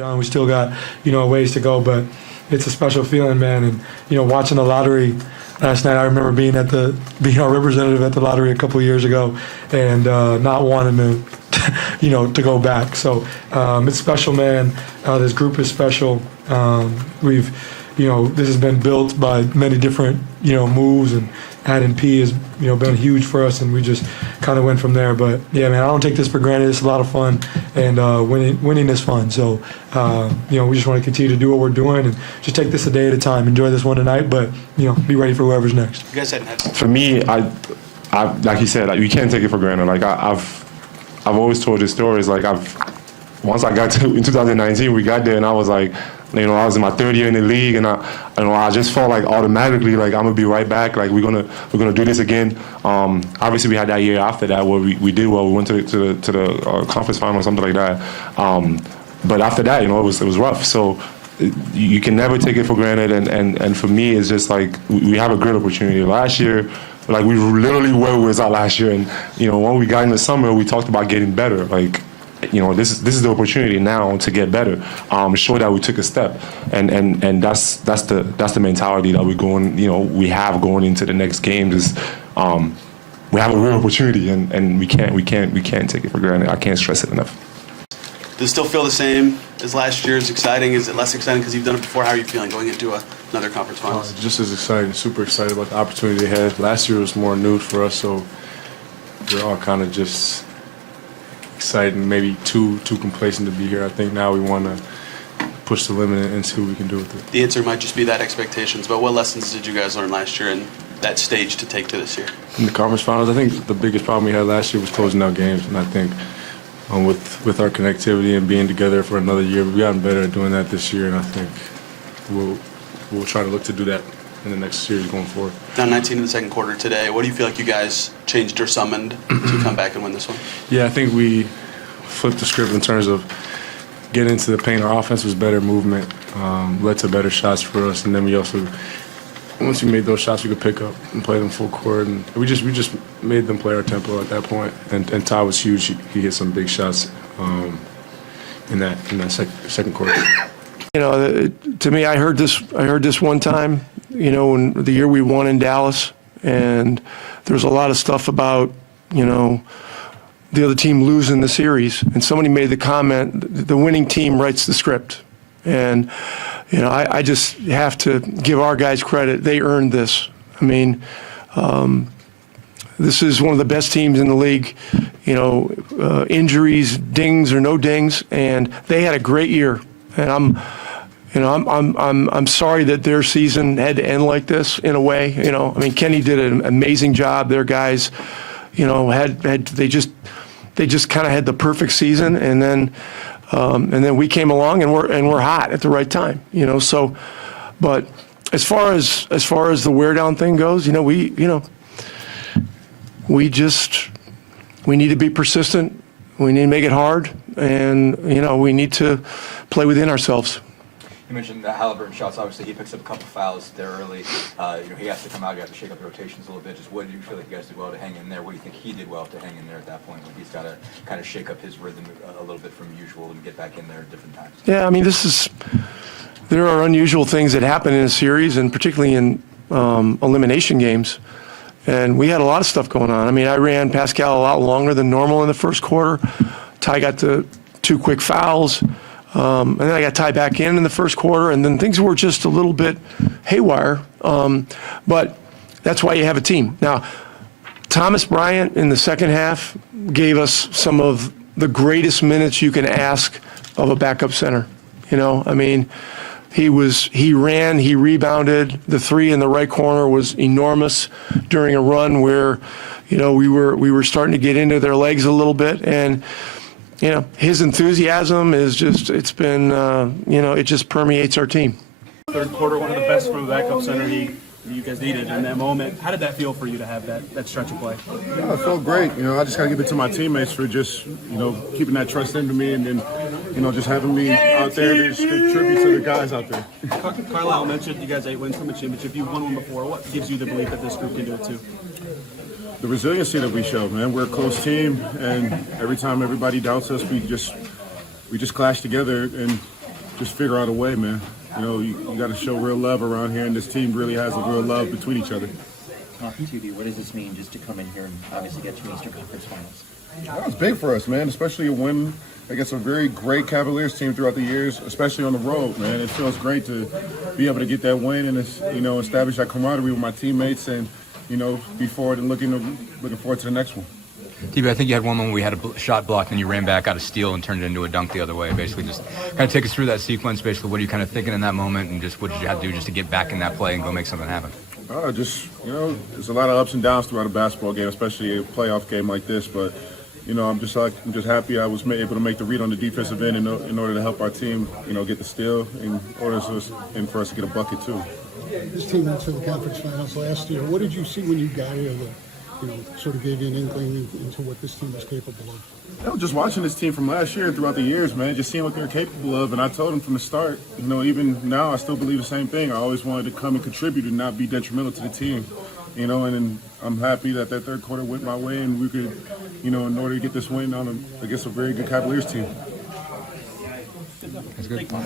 done. We still got, a ways to go, but it's a special feeling, man. And, watching the lottery last night, I remember being our representative at the lottery a couple of years ago and not wanting to, to go back. So it's special, man. This group is special. This has been built by many different, moves, and adding P has, been huge for us, and we just kind of went from there. But yeah, man, I don't take this for granted. It's a lot of fun, and winning is fun. So, we just want to continue to do what we're doing and just take this a day at a time. Enjoy this one tonight, but be ready for whoever's next. You guys had for me, I like you said, like, you can't take it for granted. Like I've always told this story. It's like once I got to in 2019, we got there, and I was like, I was in my third year in the league, and I just felt like automatically, like, I'm gonna be right back. Like, we're gonna do this again. Obviously, we had that year after that where we did well. We went to the conference final or something like that. But after that, it was rough. So you can never take it for granted. And for me, it's just like we have a great opportunity. Last year, like, we literally were without last year, and when we got in the summer, we talked about getting better. Like, this is the opportunity now to get better. Show that we took a step, and that's the mentality that we have going into the next games. Is we have a real opportunity, and we can't take it for granted. I can't stress it enough. Does it still feel the same as last year? Is exciting? Is it less exciting because you've done it before? How are you feeling going into another conference finals? Just as exciting, super excited about the opportunity ahead. Last year was more new for us, so we're all kind of just excited, maybe too complacent to be here. I think now we want to push the limit and see what we can do with it. The answer might just be that expectations, but what lessons did you guys learn last year and that stage to take to this year? In the conference finals, I think the biggest problem we had last year was closing out games, and I think with our connectivity and being together for another year, we've gotten better at doing that this year, and I think we'll try to look to do that in the next series going forward. Down 19 in the second quarter today. What do you feel like you guys changed or summoned to come back and win this one? Yeah, I think we flipped the script in terms of getting into the paint. Our offense was better movement, led to better shots for us, and then we also, once we made those shots, we could pick up and play them full court, and we just made them play our tempo at that point. And Ty was huge. He hit some big shots in that second quarter. To me, I heard this one time, in the year we won in Dallas, and there was a lot of stuff about, the other team losing the series, and somebody made the comment, the winning team writes the script. And, I just have to give our guys credit. They earned this. I mean, this is one of the best teams in the league, injuries, dings or no dings, and they had a great year. And I'm sorry that their season had to end like this in a way. Kenny did an amazing job. Their guys, they just kind of had the perfect season, and then we came along and we're hot at the right time. So, but as far as the wear down thing goes, we need to be persistent. We need to make it hard, and we need to play within ourselves. You mentioned the Haliburton shots. Obviously, he picks up a couple fouls there early. He has to come out. You have to shake up the rotations a little bit. Just what do you feel like you guys did well to hang in there? What do you think he did well to hang in there at that point when he's got to kind of shake up his rhythm a little bit from usual and get back in there at different times? Yeah, there are unusual things that happen in a series, and particularly in elimination games. And we had a lot of stuff going on. I ran Pascal a lot longer than normal in the first quarter. Ty got the 2 quick fouls. And then I got Ty back in the first quarter, and then things were just a little bit haywire. But that's why you have a team. Now, Thomas Bryant in the second half gave us some of the greatest minutes you can ask of a backup center. He ran, he rebounded. The 3 in the right corner was enormous during a run where, we were starting to get into their legs a little bit, and his enthusiasm is just, it's been, it just permeates our team. Third quarter, one of the best from a backup center you guys needed in that moment. How did that feel for you to have that stretch of play? Yeah, it felt great. I just got to give it to my teammates for just, keeping that trust into me, and then, just having me out there to just contribute to the guys out there. Carlisle mentioned you guys 8 wins from a championship. You've won one before. What gives you the belief that this group can do it too? The resiliency that we show, man. We're a close team, and every time everybody doubts us, we just clash together, and just figure out a way, man. You know, you got to show real love around here, and this team really has a real love between each other. Talking to you, what does this mean just to come in here and obviously get to Eastern Conference Finals? That was big for us, man, especially a win against a very great Cavaliers team throughout the years, especially on the road, man. It feels great to be able to get that win and, you know, establish that camaraderie with my teammates and, you know, be forward and looking forward to the next one. TB, I think you had one moment where we had a shot blocked and you ran back out of steal and turned it into a dunk the other way. Basically, just kind of take us through that sequence. Basically, what are you kind of thinking in that moment, and just what did you have to do just to get back in that play and go make something happen? Just, you know, there's a lot of ups and downs throughout a basketball game, especially a playoff game like this. But, you know, I'm just happy I was able to make the read on the defensive end in order to help our team, you know, get the steal and for us to get a bucket too. This team went to the conference finals last year. What did you see when you got here that, you know, sort of gave you an inkling into what this team is capable of? You know, just watching this team from last year and throughout the years, man, just seeing what they're capable of. And I told them from the start, you know, even now I still believe the same thing. I always wanted to come and contribute and not be detrimental to the team, you know, and I'm happy that third quarter went my way and we could, you know, in order to get this win against a very good Cavaliers team. That's good.